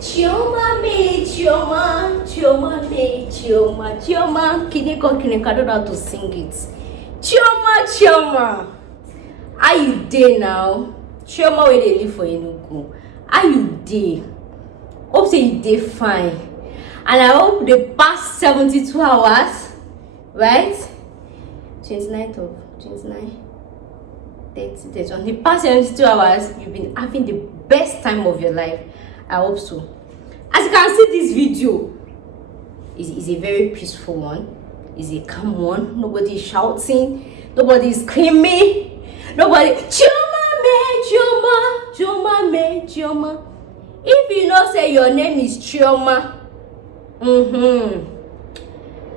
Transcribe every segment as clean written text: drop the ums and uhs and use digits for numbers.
Chioma me, Chioma, Chioma me, Chioma, Chioma. Kineko, I don't know how to sing it. Chioma, Chioma. How you dey now? Chioma, where they live for Enugu. How you dey? Hope say you dey fine. And I hope the past 72 hours, right? 29th of 29, 30, 31. The past 72 hours, you've been having the best time of your life. I hope so. As you can see, this video is a very peaceful one. It's a calm one. Nobody is shouting. Nobody is screaming. Nobody. Chioma me, Chioma. Chioma me, Chioma. If you know, say your name is Chioma.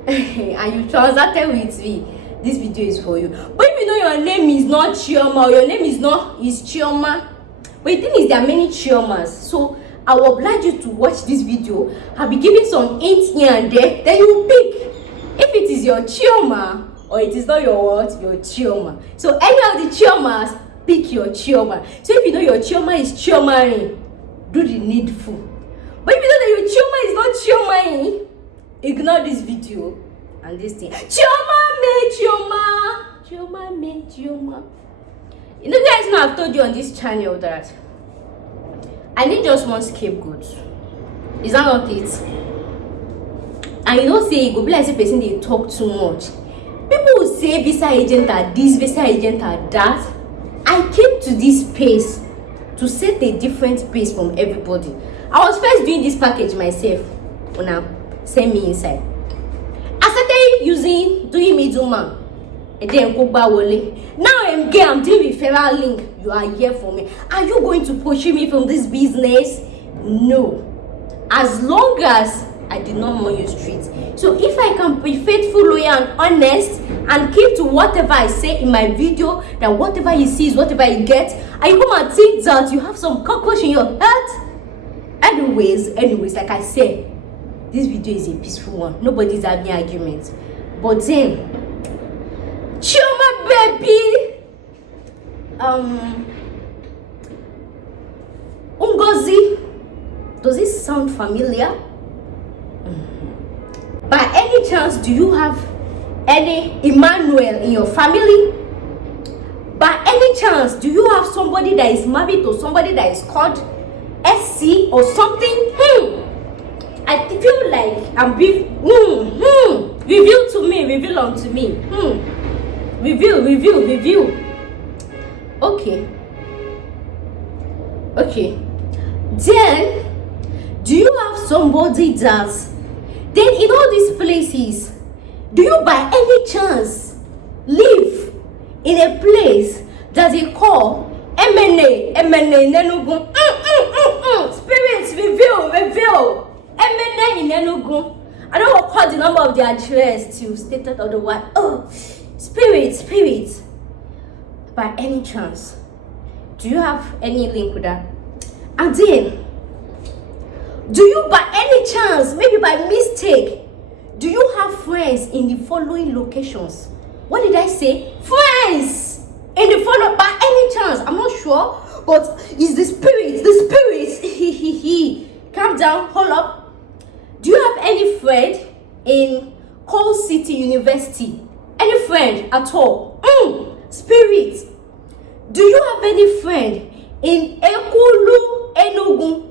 And you transacted with me, this video is for you. But if you know your name is not Chioma, or your name is Chioma, but the thing is, there are many Chiomas, so I will oblige you to watch this video. I'll be giving some hints here and there, then you pick if it is your Chioma or it is not your what, your Chioma. So any of the Chiomas, pick your Chioma. So if you know your Chioma is Chioma, do the needful. But if you know that your Chioma is not Chioma, ignore this video and this thing. Chioma me, Chioma. Chioma me, Chioma. You know, guys, now I've told you on this channel that I need just one scapegoat. Is that not it? And you don't say, go be like a person they talk too much. People will say visa agent are this, visa agent are that. I came to this space to set a different pace from everybody. I was first doing this package myself. Now, send me inside. I started doing middleman. And then now I'm doing referral link. You are here for me. Are you going to push me from this business? No. As long as I did not mourn your streets. So if I can be faithful, loyal, and honest, and keep to whatever I say in my video, that whatever you see is whatever you get, and you come and think that you have some cockroach in your head. Anyways, like I said, this video is a peaceful one. Nobody's having arguments. But then, Chioma baby, Ngozi, does this sound familiar? By any chance, do you have any Emmanuel in your family? By any chance, do you have somebody that is married to somebody that is called SC or something? I feel like I'm being reveal to me, reveal unto me. Reveal. Okay. Then, do you have somebody that? Then in all these places, do you by any chance live in a place that they call Emene, Enugu? Spirits, reveal. Emene in Enugu. I don't want to call the number of the address to state it otherwise. Oh, spirit. By any chance, do you have any link with that? And then, do you by any chance, maybe by mistake, do you have friends in the following locations? What did I say? Friends in the following, by any chance, I'm not sure, but it's the spirit. Calm down, hold up. Do you have any friend in Coal City University? Any friend at all? Spirit. Do you have any friend in Ekulu, Enugu?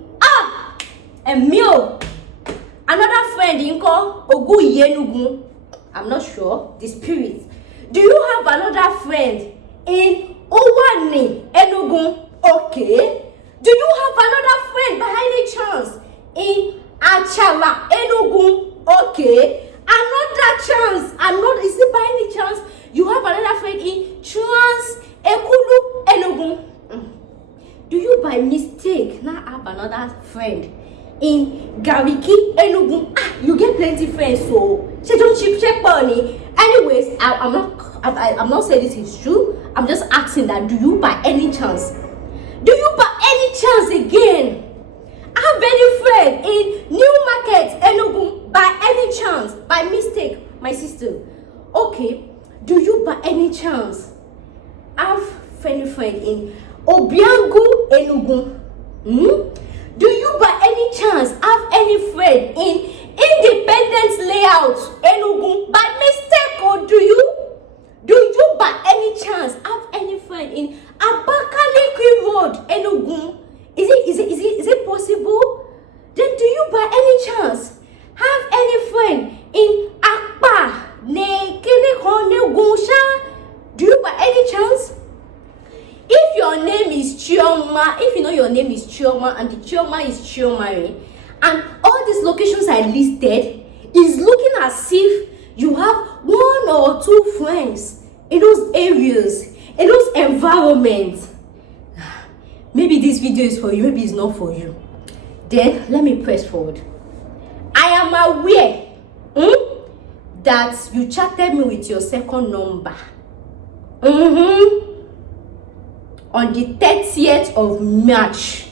Emene. Another friend in Ogu Enugu. I'm not sure. The spirit. Do you have another friend in Owane, Enugu? Okay. Do you have another friend by any chance in Achala, Enugu? Okay. Is it by any chance you have another friend in Trans Ekulu, Enugu? Do you by mistake now have another friend in Gariki, Enugu? You get plenty friends, so check money. Anyways, I'm not saying this is true. I'm just asking that, do you by any chance again have any friend in New Market, Enugu, by any chance, by mistake, my sister? Okay. Do you by any chance have any friend in Obiangu, Enugu? Do you by any any chance have any friend in Independence Layout, Enugu, by mistake, or do you by any chance have any friend in Abakaliki Road, Enugu? Is it possible? Then do you by any chance have any friend in Akpa, do you by any chance? If your name is Chioma, if you know your name is Chioma and the Chioma is Chioma, and all these locations I listed is looking as if you have 1 or 2 friends in those areas, in those environments, maybe this video is for you, maybe it's not for you. Then let me press forward. I am aware that you chatted me with your second number on the 30th of March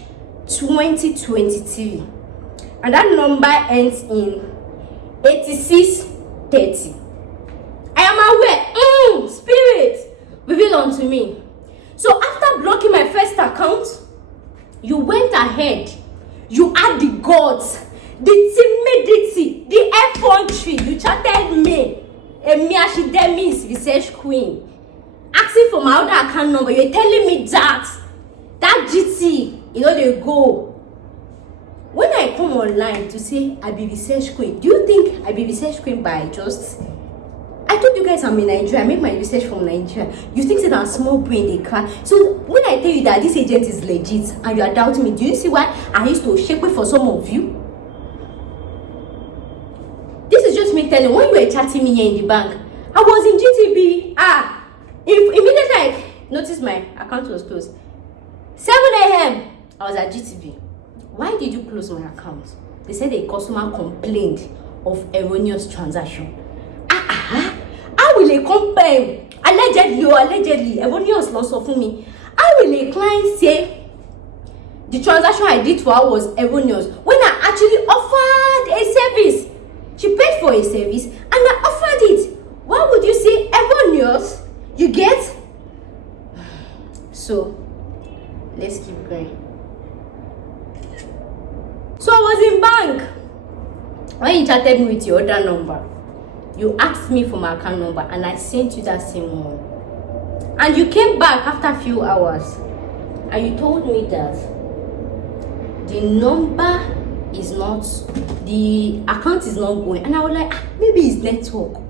2023, and that number ends in 8630. I am aware. Spirit, reveal unto me. So after blocking my first account, you went ahead, you had the guts, the timidity, the effrontery. You chatted me, Emiashidemis research queen, asking for my other account number. You're telling me that GT, they go. When I come online to say I be research queen, do you think I be research queen by just? I told you guys I'm in Nigeria. I make my research from Nigeria. You think that I'm small brain they cry. So when I tell you that this agent is legit and you are doubting me, do you see why I used to shake it for some of you? This is just me telling. When you were chatting me here in the bank, I was in GTB. Immediately I noticed my account was closed. 7 a.m. I was at GTB. Why did you close my account? They said a customer complained of erroneous transaction. How will a company allegedly erroneous loss of me? How will a client say the transaction I did for her was erroneous when I actually offered a service? She paid for a service and I offered it. Why would you say erroneous? You get? So let's keep going. So I was in bank when you chatted me with your other number. You asked me for my account number and I sent you that same one. And you came back after a few hours and you told me that the number is not, the account is not going. And I was like, maybe it's network.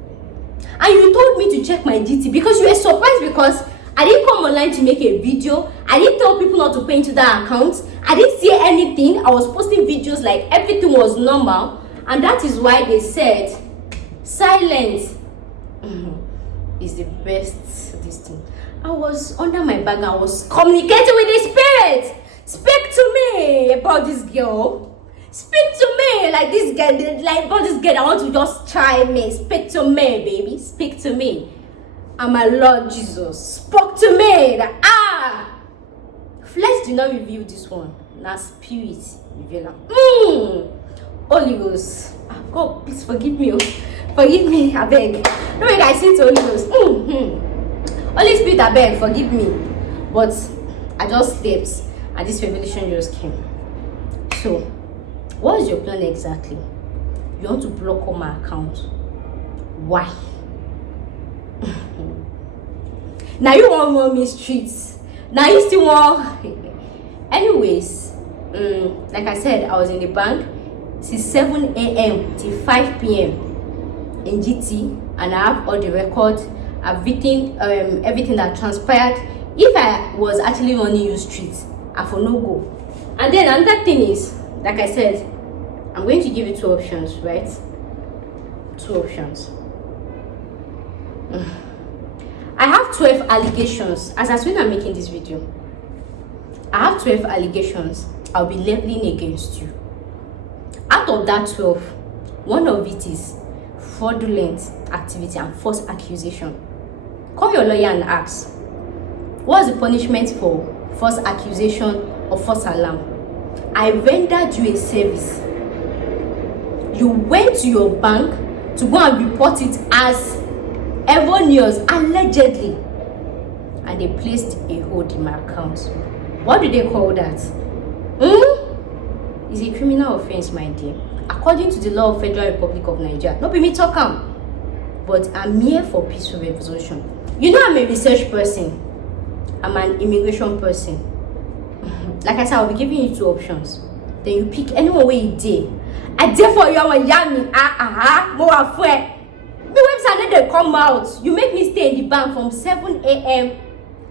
And you told me to check my GT because you were surprised because I didn't come online to make a video. I didn't tell people not to pay into that account. I didn't see anything. I was posting videos like everything was normal. And that is why they said silence is the best this thing. I was under my bag. I was communicating with the spirit. Speak to me about this girl. Speak to me like this girl. Like about this girl. I want to just try me. Speak to me, baby. Speak to me. And my Lord Jesus spoke to me that flesh did not reveal this one. Now spirit reveal. Holy Ghost. God, please forgive me. Forgive me, I beg. No way I say to Holy Ghost. Holy Spirit, I beg, forgive me. But I just slept and this revelation just came. So, what is your plan exactly? You want to block all my account. Why? Now you want more mysteries. Now you still want. Anyways, like I said, I was in the bank since 7 a.m. till 5 p.m. in GT, and I have all the records, everything that transpired. If I was actually running you streets, I for no go. And then another thing is, like I said, I'm going to give you 2 options, right? 2 options. I have 12 allegations. As when I'm making this video, I have 12 allegations I'll be leveling against you. Out of that 12, one of it is fraudulent activity and false accusation. Call your lawyer and ask, what's the punishment for false accusation or false alarm? I rendered you a service. You went to your bank to go and report it as erroneous, allegedly, and they placed a hold in my account. What do they call that? is a criminal offense, my dear. According to the law of Federal Republic of Nigeria. Not be me talk am, but I'm here for peaceful resolution. You know I'm a research person. I'm an immigration person. Like I said, I'll be giving you 2 options. Then you pick anyone where you dare. I dare for you, I'm yummy. More afraid. The website they come out. You make me stay in the bank from 7 a.m.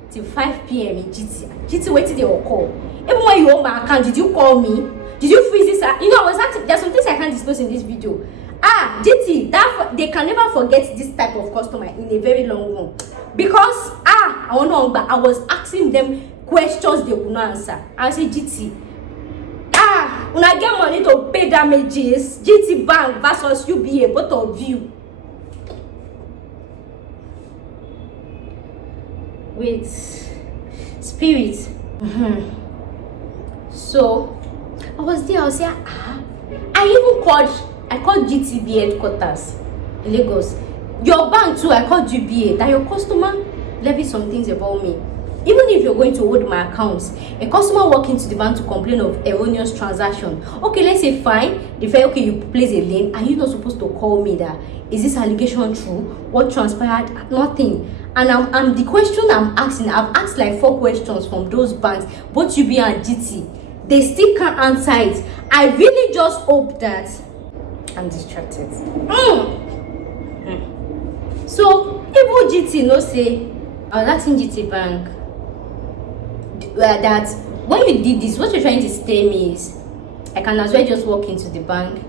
till 5 p.m. in GT. GT waited they will call. Even when you own my account, did you call me? Did you freeze this? You know, I was asking, there's some things I can't disclose in this video. GT, that they can never forget this type of customer in a very long run. Because I was asking them questions they could not answer. I say, GT, when I get money to pay damages, GT Bank versus UBA, both of you. Wait, spirit. So I was there. I was there. I called GTB headquarters in Lagos. Your bank too. I called UBA that your customer levied some things about me. Even if you're going to hold my accounts, a customer walk into the bank to complain of erroneous transaction. Okay, let's say fine. They say okay, you place a lien. Are you not supposed to call me that? Is this allegation true? What transpired? Nothing. And I'm the question I'm asking. I've asked like 4 questions from those banks, both UBA and GT. They still can't answer it. I really just hope that I'm distracted. So even GT no say, I was asking GT Bank that when you did this, what you're trying to tell me is I can as well just walk into the bank,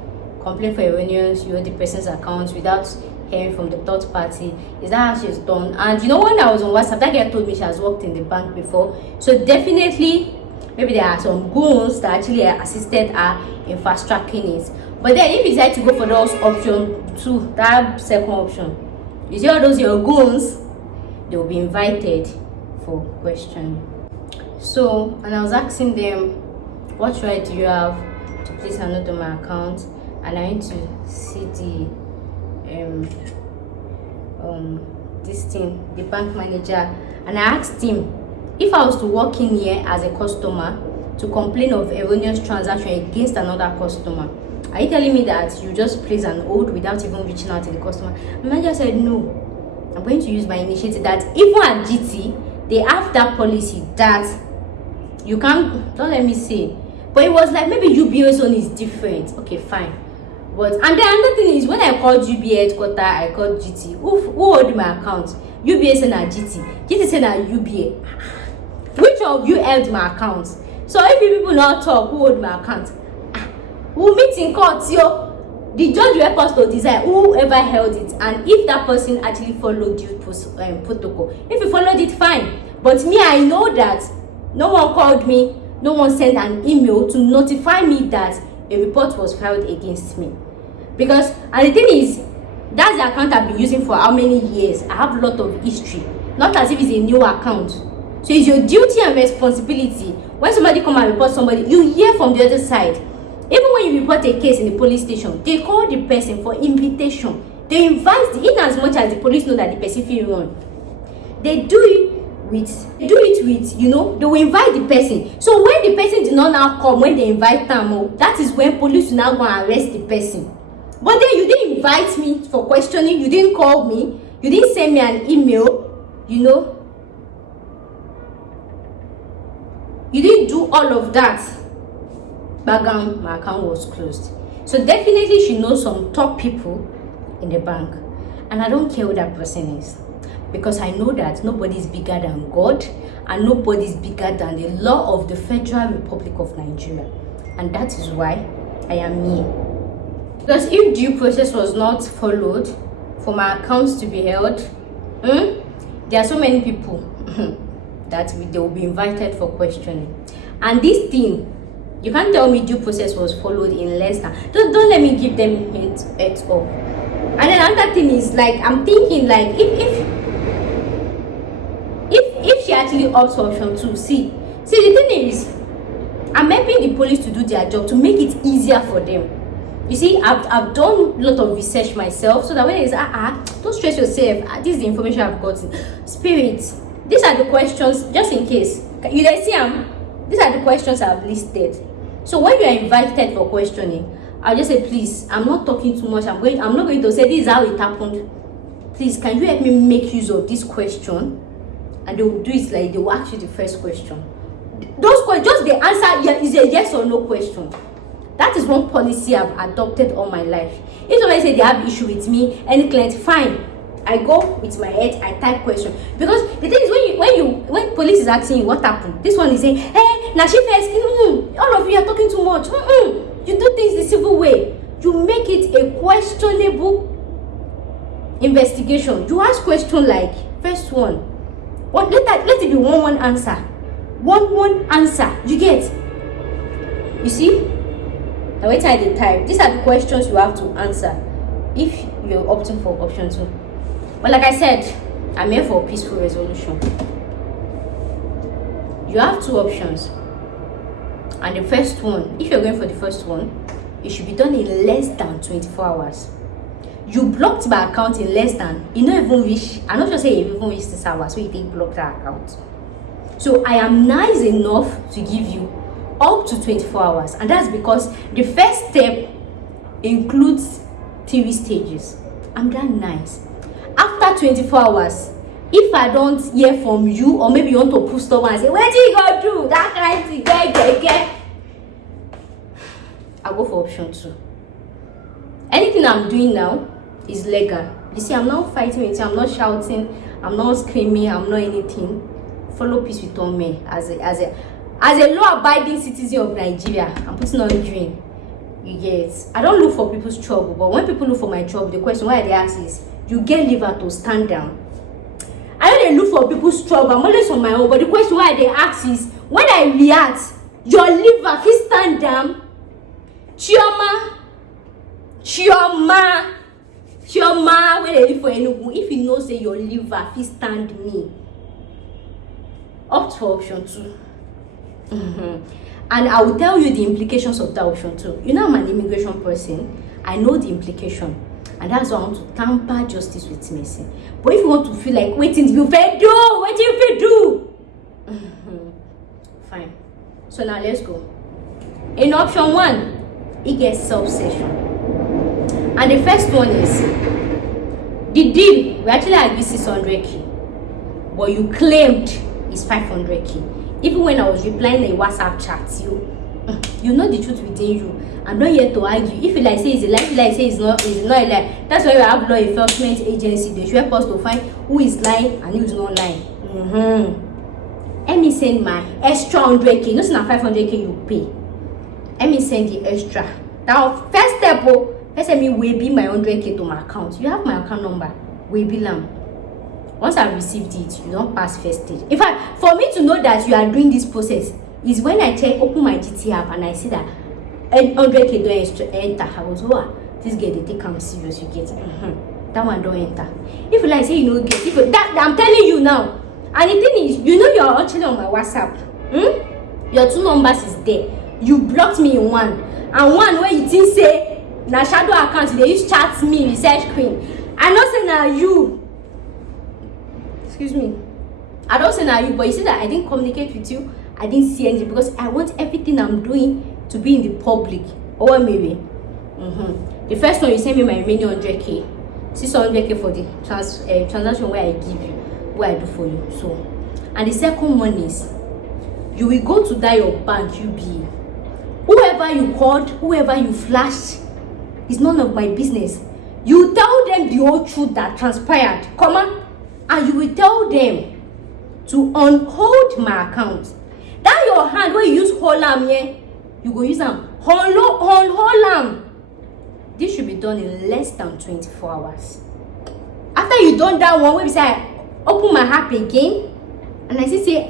complain for erroneous, you know, the person's account without hearing from the third party. Is that how she's done? And you know, when I was on WhatsApp, that girl told me she has worked in the bank before. So definitely, maybe there are some goons that actually assisted her in fast tracking it. But then if you decide to go for those option 2, that second option, you see all those your goons, they will be invited for questioning. So, and I was asking them, what right do you have to place a note on my account? And I need to see the bank manager, and I asked him if I was to walk in here as a customer to complain of erroneous transaction against another customer, are you telling me that you just place an hold without even reaching out to the customer? The manager said no, I'm going to use my initiative that even at GT they have that policy that you can't, don't let me say, but it was like maybe UBA's own is different. Okay, fine. But and then another thing is, when I called UBA headquarters, I called GT. Who hold my account? UBA said na GT. GT said na UBA. Which of you held my account? So if you people not talk, who hold my account? We'll meet in court, yo. The judge will help us to decide whoever held it and if that person actually followed due protocol. If you followed it, fine. But me, I know that no one called me, no one sent an email to notify me that a report was filed against me. Because, and the thing is, that's the account I've been using for how many years. I have a lot of history. Not as if it's a new account. So it's your duty and responsibility. When somebody come and report somebody, you hear from the other side. Even when you report a case in the police station, they call the person for invitation. They invite in as much as the police know that the person feel run. They do it with, you know, they will invite the person. So when the person did not now come, when they invite them, that is when police will now go and arrest the person. But then you didn't invite me for questioning, you didn't call me, you didn't send me an email, you know. You didn't do all of that. Background, my account was closed. So definitely she knows some top people in the bank. And I don't care who that person is. Because I know that nobody is bigger than God and nobody is bigger than the law of the Federal Republic of Nigeria. And that is why I am here. Because if due process was not followed for my accounts to be held, there are so many people that they will be invited for questioning. And this thing, you can't tell me due process was followed in less than. Don't let me give them hints at all. And then another thing is, like, I'm thinking, like, if she actually opts for option 2, see the thing is, I'm helping the police to do their job to make it easier for them. You see, I've done a lot of research myself, so that when it's don't stress yourself. This is the information I've gotten. Spirit, these are the questions, just in case you see these are the questions I've listed. So when you are invited for questioning, I'll just say, please, I'm not talking too much. I'm not going to say this is how it happened. Please, can you help me make use of this question? And they will do it like they will ask you the first question. Those questions, just the answer is a yes or no question. That is one policy I've adopted all my life. If somebody say they have issue with me, any client, fine. I go with my head, I type question. Because the thing is, when police is asking you what happened, this one is saying, hey, now she first, all of you are talking too much. You do things the civil way. You make it a questionable investigation. You ask question like, first one, what? Let it be one answer. One answer. You get? You see? Now wait till the type. These are the questions you have to answer if you're opting for option 2. But like I said, I'm here for peaceful resolution. You have 2 options. And the first one, if you're going for the first one, it should be done in less than 24 hours. You blocked my account in less than, you don't even wish, I'm not just saying you even wish this hour, so you take block that account. So I am nice enough to give you up to 24 hours. And that's because the first step includes 3 stages. I'm that nice. After 24 hours, if I don't hear from you, or maybe you want to push someone and say, where did you go do that kind of thing, get, I'll go for option 2. Anything I'm doing now is legal. You see, I'm not fighting with you, I'm not shouting, I'm not screaming, I'm not anything. Follow peace with all men. As a law-abiding citizen of Nigeria, I'm putting on a dream. You get? I don't look for people's trouble, but when people look for my trouble, the question why they ask is, you get liver to stand down. I don't look for people's trouble, I'm always on my own, but the question why they ask is, when I react, your liver fit stand down. Chioma, when they live for Enugu, if you know say your liver fit stand me, opt for option 2. And I will tell you the implications of that option 2. You know, I'm an immigration person. I know the implication. And that's why I want to tamper justice with mercy. But if you want to feel like, waiting, you fair do. Fine. So now let's go. In option 1, it gets self-session. And the first one is, the deal, we actually agreed 600k. But you claimed it's 500k. Even when I was replying a WhatsApp chat, you know the truth within you. I'm not here to argue. If you like say it's a lie, if you like say it's not a lie. That's why we have law enforcement agency. They should help us to find who is lying and who is not lying. Let me send my extra 100k. Not na 500k you pay. Let me send the extra. Now first step, let's say me will be my 100k to my account. You have my account number. Will be lam. Once I've received it, you don't pass first stage. In fact, for me to know that you are doing this process is when I open my GT app and I see that 100k don't enter. I was, this girl they take am serious. You get that one don't enter. If you like say you know get, if you, that I'm telling you now. And the thing is, you know you're actually on my WhatsApp. Your 2 numbers is there. You blocked me in one, and one where you think say na shadow account they use chat me research queen. I know say na you. Excuse me. I don't say now you, but you see that I didn't communicate with you. I didn't see anything because I want everything I'm doing to be in the public. Or maybe. The first one you send me my remaining 100k, 600k for the transaction where I give you, where I do for you. So, and the second one is you will go to that your bank UBA. Whoever you called, whoever you flashed, is none of my business. You tell them the whole truth that transpired. Come on. And you will tell them to unhold my account. That your hand where you use hold arm here, you go use them. Hold arm. This should be done in less than 24 hours. After you done that one, where we say I open my app again, and I say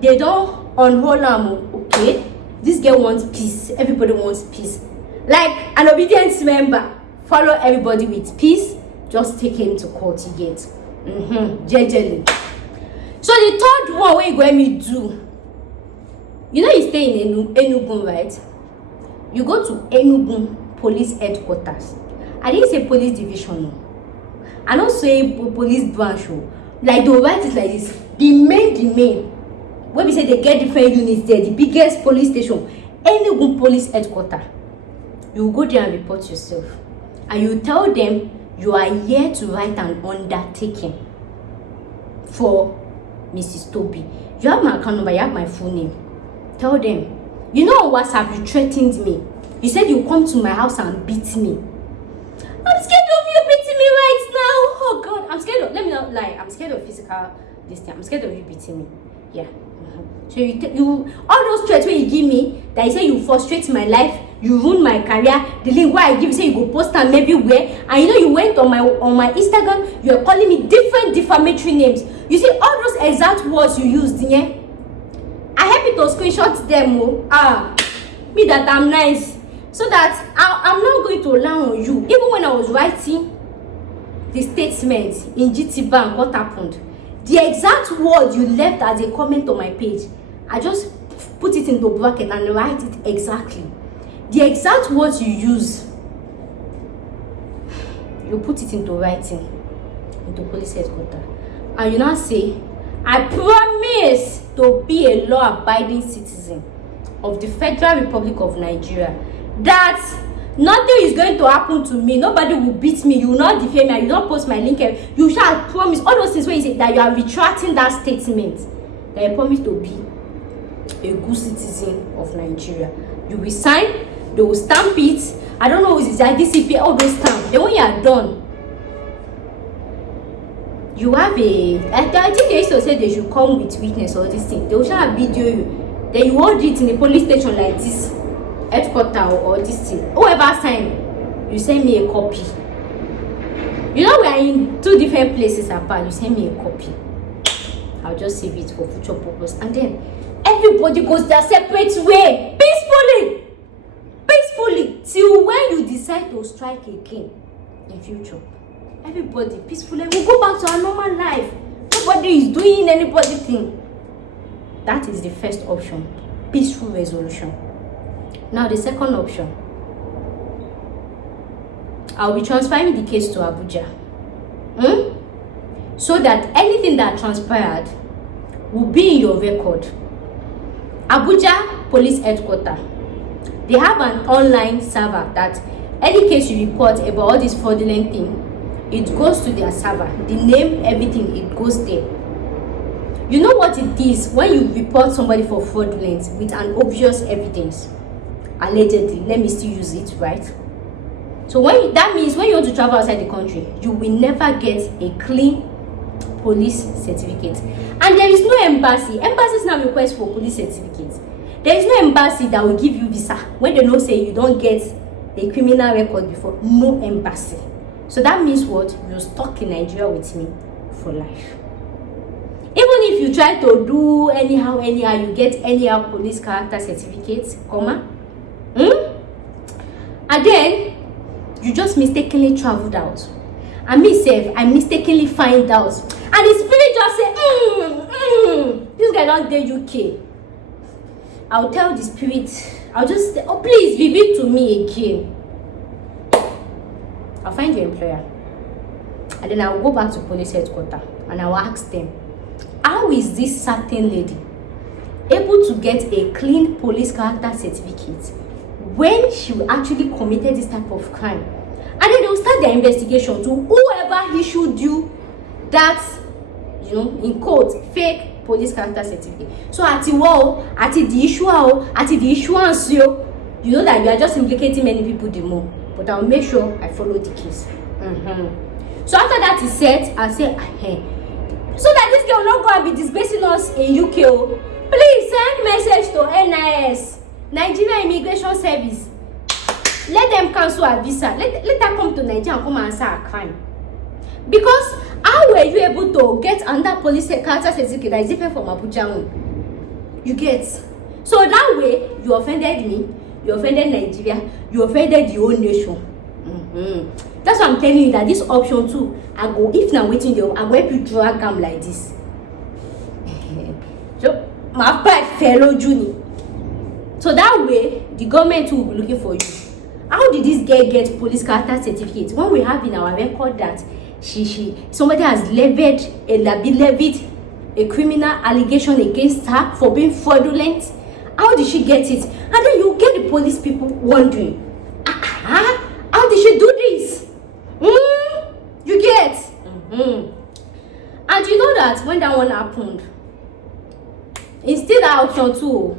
they don't unhold arm. Okay, this girl wants peace. Everybody wants peace. Like an obedience member, follow everybody with peace. Just take him to court, you get. Jejely. So the third one, what you going me do? You know you stay in Enugu, right? You go to Enugu police headquarters. I didn't say police division. No. I don't say police branch. Like they write it like this. The main. when we say they get different units there, the biggest police station, Enugu police headquarters, you go there and report yourself, and you tell them you are here to write an undertaking for Mrs. Toby. You have my account number, you have my full name. Tell them, you know on WhatsApp you threatened me. You said you come to my house and beat me. I'm scared of you beating me right now. Oh God, I'm scared of, let me not lie, I'm scared of physical this thing. I'm scared of you beating me. Yeah. So you all those threats where you give me, that you say you frustrate my life, you ruin my career, the link where I give you say you go post them everywhere, and you know you went on my Instagram, you are calling me different defamatory names. You see all those exact words you used, yeah? I help you to screenshot them, me that I'm nice, so that I'm not going to lie on you. Even when I was writing the statement in GT Bank, what happened? The exact word you left as a comment on my page, I just put it into bracket and write it exactly. The exact words you use, you put it into writing, into police headquarters. And you now say, I promise to be a law-abiding citizen of the Federal Republic of Nigeria, that nothing is going to happen to me, nobody will beat me, you will not defame me, you will not post my link, you shall promise, all those things where you say that you are retracting that statement, that you promise to be a good citizen of Nigeria. You will sign, they will stamp it, I don't know, is it IDCP, all those stamps. Then when you are done, you have I think they used to say they should come with witness or this thing, they will shall video you, then you hold it in a police station like this, headquarters or this thing. Whoever sign, you send me a copy. You know we are in two different places apart, you send me a copy. I'll just save it for future purpose, and then everybody goes their separate way, peacefully, till when you decide to strike again in future. Everybody peacefully will go back to our normal life. Nobody is doing anybody thing. That is the first option, peaceful resolution. Now the second option, I'll be transferring the case to Abuja, so that anything that transpired will be in your record. Abuja Police Headquarters, they have an online server that any case you report about all this fraudulent thing, it goes to their server, the name, everything, it goes there. You know what it is when you report somebody for fraudulence with an obvious evidence, allegedly, let me still use it, right? So that means when you want to travel outside the country, you will never get a clean police certificate. And there is no embassy. Embassies now request for police certificates. There is no embassy that will give you visa when they don't say you don't get a criminal record before. No embassy. So that means what? You're stuck in Nigeria with me for life. Even if you try to do anyhow, you get anyhow police character certificates, and then you just mistakenly traveled out, and myself, I mistakenly find out, and the spirit just say, this guy don't dey UK. I'll tell the spirit, I'll just say, oh please reveal to me again. I'll find your employer, and then I'll go back to police headquarters and I'll ask them, how is this certain lady able to get a clean police character certificate when she actually committed this type of crime? And then they'll start their investigation to whoever issued you that, in quote, fake police character certificate. So at the issuance, you know that you are just implicating many people the more. But I'll make sure I follow the case. So after that is set, I'll say, so that this girl will not go and be disgracing us in UK. Please send message to NIS, Nigeria Immigration Service. Let them cancel her visa. Let her come to Nigeria and come and answer her crime. Because how were you able to get under police character certificate that is different from Abuja? You get. So that way, you offended me, you offended Nigeria, you offended the whole nation. That's why I'm telling you that this option too, if now waiting there, I go help you drag them like this. So my pride fellow Juni. So that way, the government will be looking for you. How did this girl get police character certificate when we have in our record that somebody has levied a criminal allegation against her for being fraudulent? How did she get it? And then you get the police people wondering, how did she do this? You get? And you know that when that one happened, it's still that option too.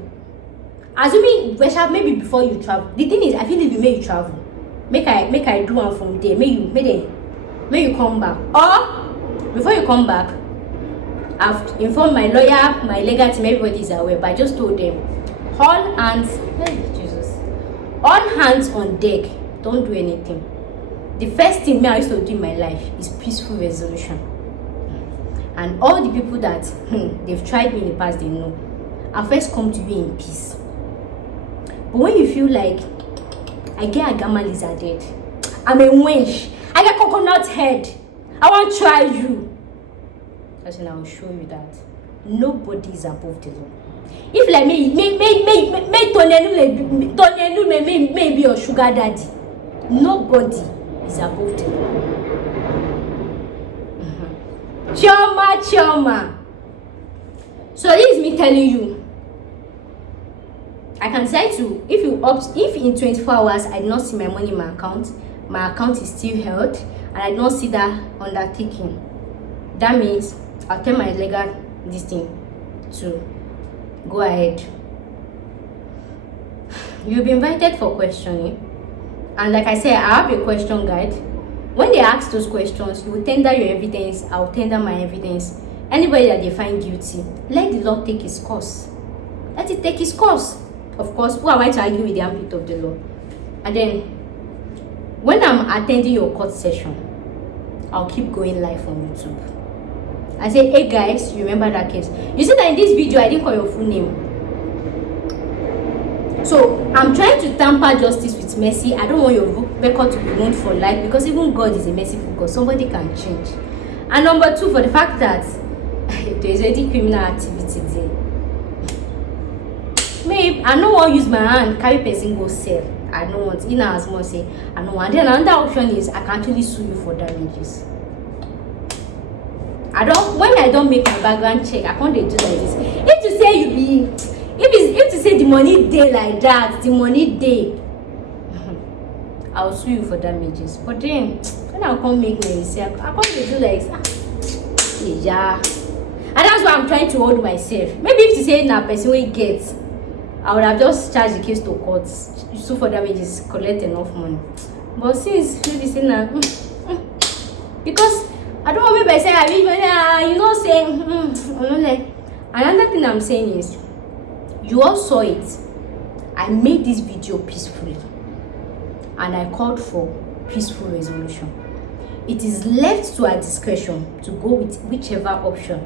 Assuming maybe before you travel. The thing is, I feel if you make you travel, make I do one from there. May you come back. Or before you come back, I've informed my lawyer, my legal team, everybody is aware, but I just told them, all hands on deck, don't do anything. The first thing I used to do in my life is peaceful resolution. And all the people that they've tried me in the past, they know I first come to you in peace. But when you feel like I get a gamma lizard head, I'm a wench, I get coconut head, I want to try you, I said, I will show you that nobody is above the law. If like me Tonenu may be your sugar daddy, nobody is above the law. Chioma. So this is me telling you, I can say to if in 24 hours I did not see my money in my account is still held, and I did not see that undertaking, that means I'll tell my legal this thing to go ahead. You'll be invited for questioning, and like I said, I have a question guide. When they ask those questions, you will tender your evidence, I'll tender my evidence. Anybody that they find guilty, let the law take its course. Let it take its course. Of course, who am I to argue with the ambit of the law? And then, when I'm attending your court session, I'll keep going live on YouTube. I say, hey guys, you remember that case? You see that in this video, I didn't call your full name. So, I'm trying to tamper justice with mercy. I don't want your record to be known for life, because even God is a merciful God. Somebody can change. And number two, for the fact that there is already criminal activity there. Maybe I don't want to use my hand, carry person go sell. I don't want, in as much say, I don't want. Then another option is I can actually sue you for damages. When I don't make my background check, I can't do like this. If to say if to say the money day like that, the money day, I'll sue you for damages. But then when I can't make my mistake, I can't do like yeah. And that's why I'm trying to hold myself. Maybe if to say now person will get, I would have just charged the case to court, sue for damages, collect enough money. But since maybe say now, because I don't want people say another thing I'm saying is, you all saw it. I made this video peacefully, and I called for peaceful resolution. It is left to her discretion to go with whichever option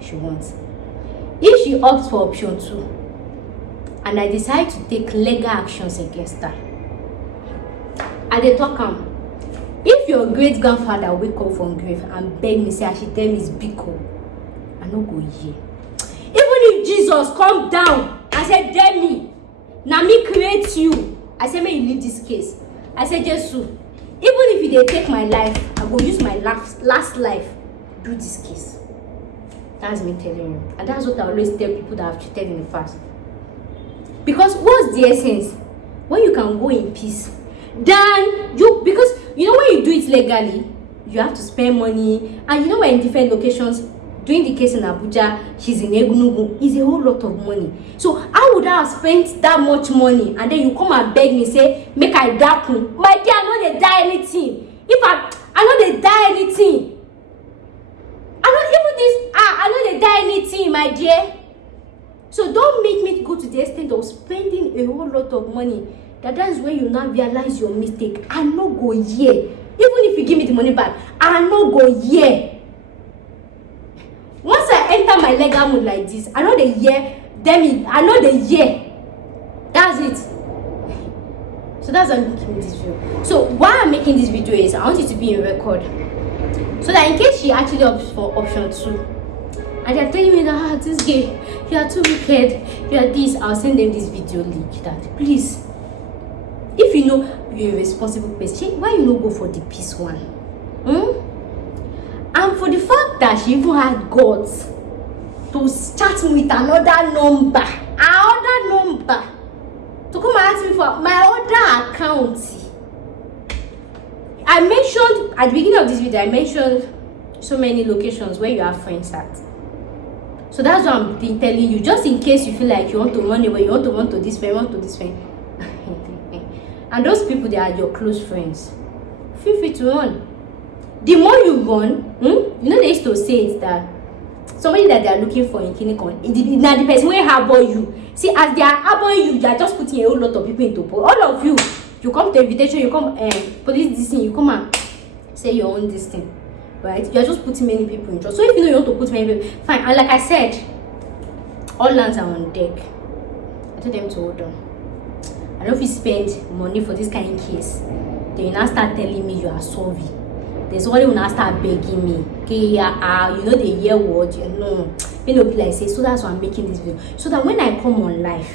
she wants. If she opts for option 2, and I decide to take legal actions against her, I dey talk am. If your great grandfather wake up from grave and beg me say I should tell me his biko, I no go hear. Even if Jesus come down and say, Demi, na me create you, I say, may you leave this case. I say, Jesus, even if they take my life, I go use my last life do this case. That's me telling you. And that's what I always tell people that I've treated in the past. Because what's the essence? When you can go in peace, then because you know when you do it legally, you have to spend money, and you know we're in different locations. Doing the case in Abuja, she's in Enugu, is a whole lot of money. So how would I have spent that much money, and then you come and beg me, say, make I daku? My dear, I know they die anything. If I know they die anything. I know they die anything, my dear. So don't make me go to the extent of spending a whole lot of money. That's when you now realize your mistake. I no go here. Even if you give me the money back, I no go here. Once I enter my legal mood like this, I know the year, I know the year. That's it. So that's why I'm making this video. So why I'm making this video is I want it to be in record. So that in case she actually opts for option 2, and they're telling me that this gay, you are too wicked, you are this, I'll send them this video link that please, if you know you're a responsible person, why you not go for the peace one? And for the fact that she even had guts to chat me with another number to come and ask me for my other account. I mentioned at the beginning of this video, I mentioned so many locations where you have friends at. So that's what I'm telling you, just in case you feel like you want to run away, you want to run to this friend, and those people, they are your close friends. Feel free to run. The more you run, you know they used to say it that somebody that they are looking for in Kinikon, now the person will harbor you. See, as they are harboring you, they are just putting a whole lot of people into all of you. You come to invitation, you come police this thing, you come and say your own this thing, right? You are just putting many people in trouble. So if you know you want to put many people, fine. And like I said, all lands are on deck. I told them to hold on. I don't know if you spend money for this kind of case, then you now start telling me you are sorry. There's somebody who now start begging me, okay, you know the year word, you know, be like say. So that's why I'm making this video, so that when I come on live,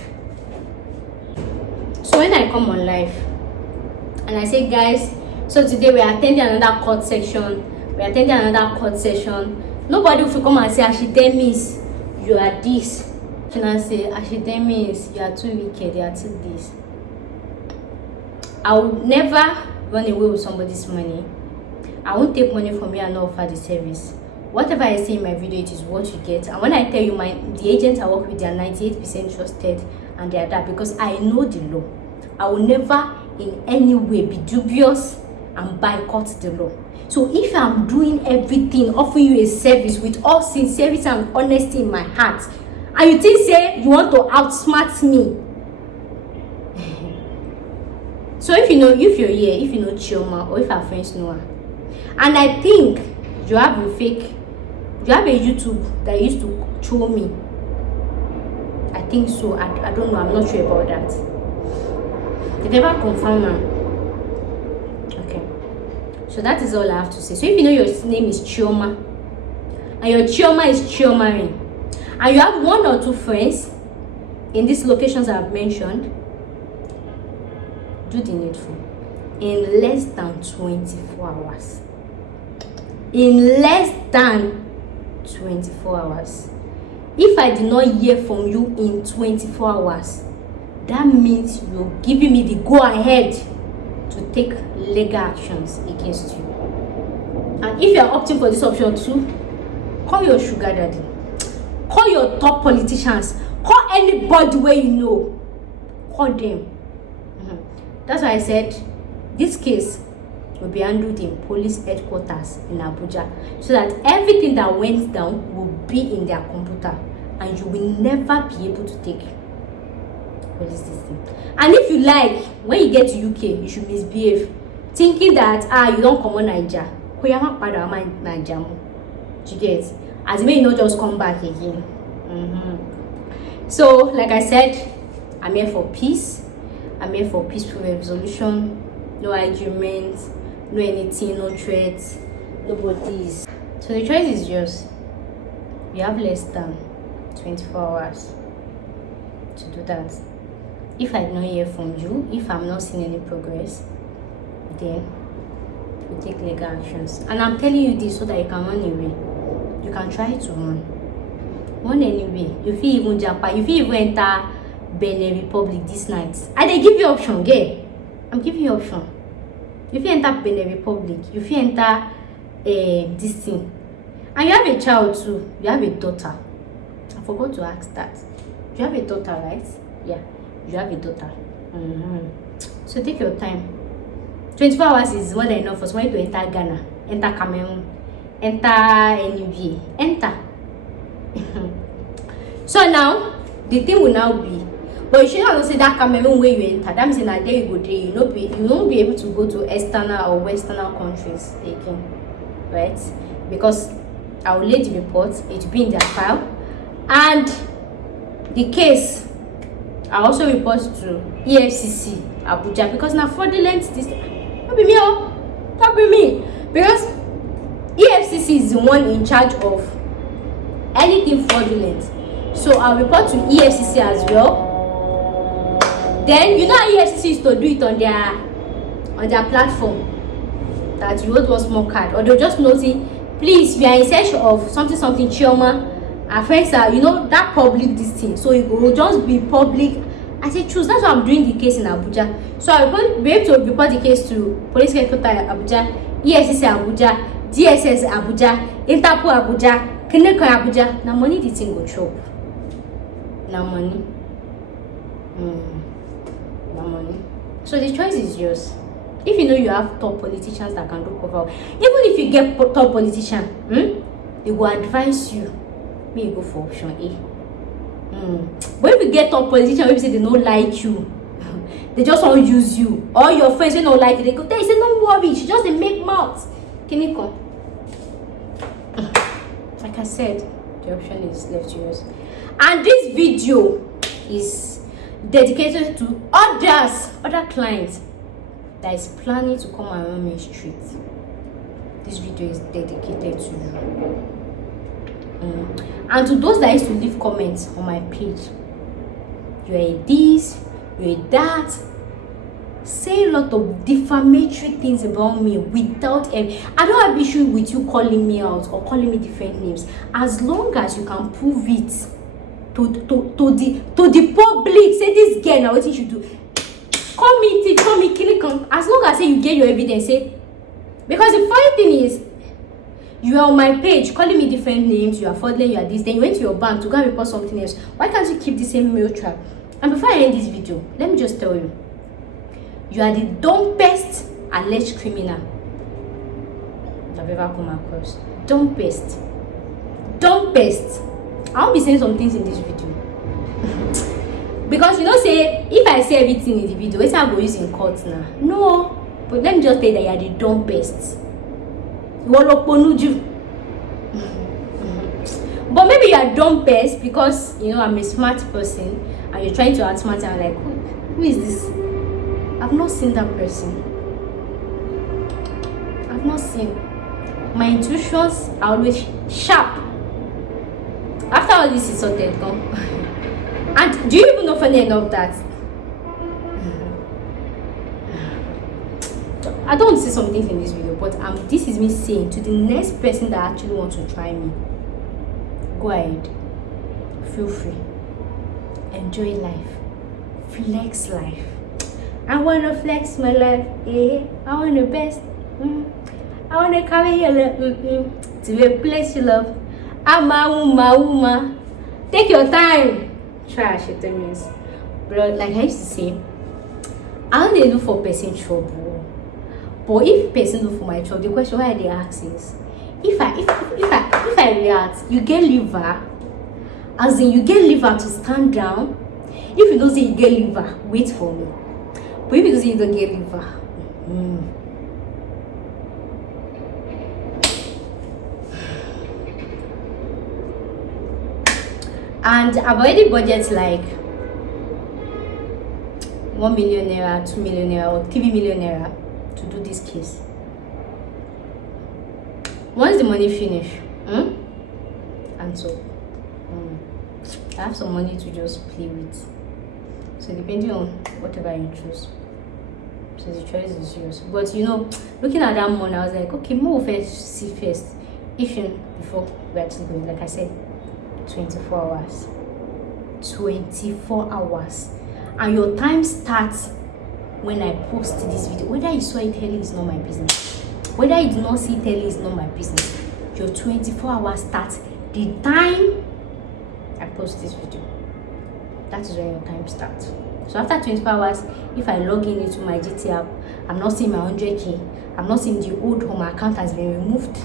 and I say, guys, so today we are attending another court session. Nobody will come and say, Ashidemis, you are this. Can I say, Ashidemis, you are too wicked, you are too this. I would never run away with somebody's money. I won't take money from you and not offer the service. Whatever I say in my video, it is what you get. And when I tell you the agents I work with, they are 98% trusted, and they are that because I know the law. I will never in any way be dubious and boycott the law. So if I'm doing everything, offering you a service with all sincerity and honesty in my heart, and you think say you want to outsmart me, so if you're here, if you know Chioma, or if our friends know her, and I think you have a YouTube that used to show me. I think so. I don't know. I'm not sure about that. They never confirm now. Okay. So that is all I have to say. So if you know your name is Chioma, and your Chioma is Chioma, and you have 1 or 2 friends in these locations I've mentioned, do the needful in less than 24 hours. In less than 24 hours. If I did not hear from you in 24 hours, that means you're giving me the go ahead to take legal actions against you. And if you're opting for this option too, call your sugar daddy, call your top politicians, call anybody where you know, call them. That's why I said this case will be handled in police headquarters in Abuja, so that everything that went down will be in their computer, and you will never be able to take police this thing. And if you like, when you get to UK, you should misbehave, thinking that you don't come on Niger. You get, as may you not just come back again. So like I said, I'm here for peace. I'm here for peaceful resolution. No arguments, no anything, no threats, nobody's. So the choice is yours. You have less than 24 hours to do that. If I don't hear from you, if I'm not seeing any progress, then we take legal actions. And I'm telling you this so that you can run away. You can try to run anyway. You feel even Japa, you feel even enter Benin Republic this night. And they give you option, girl. I'm giving you option. If you enter Benin Republic, if you enter this thing, and you have a child too, you have a daughter. I forgot to ask that. You have a daughter, right? Yeah, you have a daughter. So take your time. 24 hours is more than enough for somebody to enter Ghana, enter Cameroon, enter NUV, enter. So now the thing will now be, but you should not say that Cameroon where you enter. That means in a day you go there, you won't be able to go to external or western countries again, right? Because I will lay the report, it will be in their file, and the case I also report to EFCC Abuja, because now fraudulent this not be me, not be me, because EFCC is the one in charge of anything fraudulent. So I'll report to EFCC as well. Then you know how EFCC is to do it on their platform, that you hold one small card, or they'll just notice, please, we are in search of something Chioma, Our friends are, you know, that public this thing, so it will just be public. I said choose. That's why I'm doing the case in Abuja. So I will be able to report the case to police headquarters Abuja, ESS Abuja, DSS Abuja, Interpol Abuja, Clinical Abuja. Now money the thing go chop. Now money. Now money. So the choice is yours. If you know you have top politicians that can do cover, even if you get top politician, they will advise you. May you go for option A. But if you get top politician, maybe say they don't like you, they just want to use you, or your friends they don't like it, they go, they say don't worry, she just they make mouth. Can you come? Like I said, the option is left to yours. And this video is dedicated to other clients that is planning to come around Main Street. This video is dedicated to you. And to those that used to leave comments on my page, you are a this, you are a that, say a lot of defamatory things about me without any. I don't have issue with you calling me out or calling me different names, as long as you can prove it to the public. Say this girl now what you should do. Call me kill it. As long as say you get your evidence, say. Because the funny thing is, you are on my page calling me different names, you are fraudulent, you are this, then you went to your bank to go and report something else. Why can't you keep the same mail track? And before I end this video, let me just tell you, you are the dumbest alleged criminal I've ever come across. Dumbest. I won't be saying some things in this video. Because you know, say if I say everything in the video, it's not going to use in court now. No, but let me just say that you are the dumbest. But maybe you are dumbest because you know I'm a smart person and you're trying to outsmart and I'm like, who is this? I've not seen that person. I've not seen. My intuitions are always sharp. After all this is sorted, come. And do you even know funny enough that I don't see some things in this video, but this is me saying to the next person that actually wants to try me, go ahead, feel free, enjoy life, flex life. I want to flex my life, I want the best, I want to carry your love to a place you love. Take your time. Trash it means. But like I used to say, I don't dey look for person trouble. But if person look for my trouble, the question why they ask is, if I react, you get liver, as in you get liver to stand down. If you don't say you get liver, wait for me. But if you don't say you don't get liver, and I've already budgeted like 1 million naira, 2 million naira, or 3 million naira to do this case. Once the money finish, and so I have some money to just play with. So depending on whatever you choose, so the choice is yours. But you know, looking at that money, I was like, okay, more first see first. Before we actually go, like I said, 24 hours. 24 hours. And your time starts when I post this video. Whether you saw it early is not my business. Whether you do not see it early is not my business. Your 24 hours starts the time I post this video. That is when your time starts. So after 24 hours, if I log in into my GT app, I'm not seeing my 100k. I'm not seeing the old home account has been removed.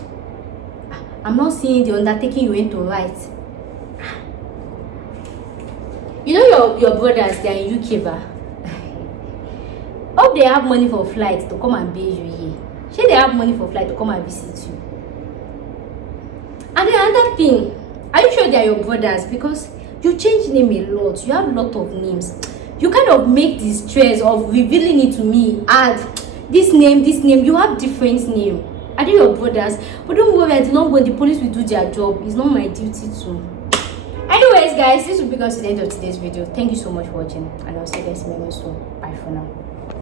I'm not seeing the undertaking you went to write. You know your brothers, they are in UK, ba? Hope they have money for flight to come and pay you here. Should they have money for flight to come and visit you? And the other thing, are you sure they are your brothers? Because you change name a lot. You have a lot of names. You kind of make the stress of revealing it to me. Add this name. You have different name. Are they your brothers? But don't worry, I do not want the police will do their job. It's not my duty to. Anyways, guys, this will be the end of today's video. Thank you so much for watching, and I'll see you guys in the next one. Bye for now.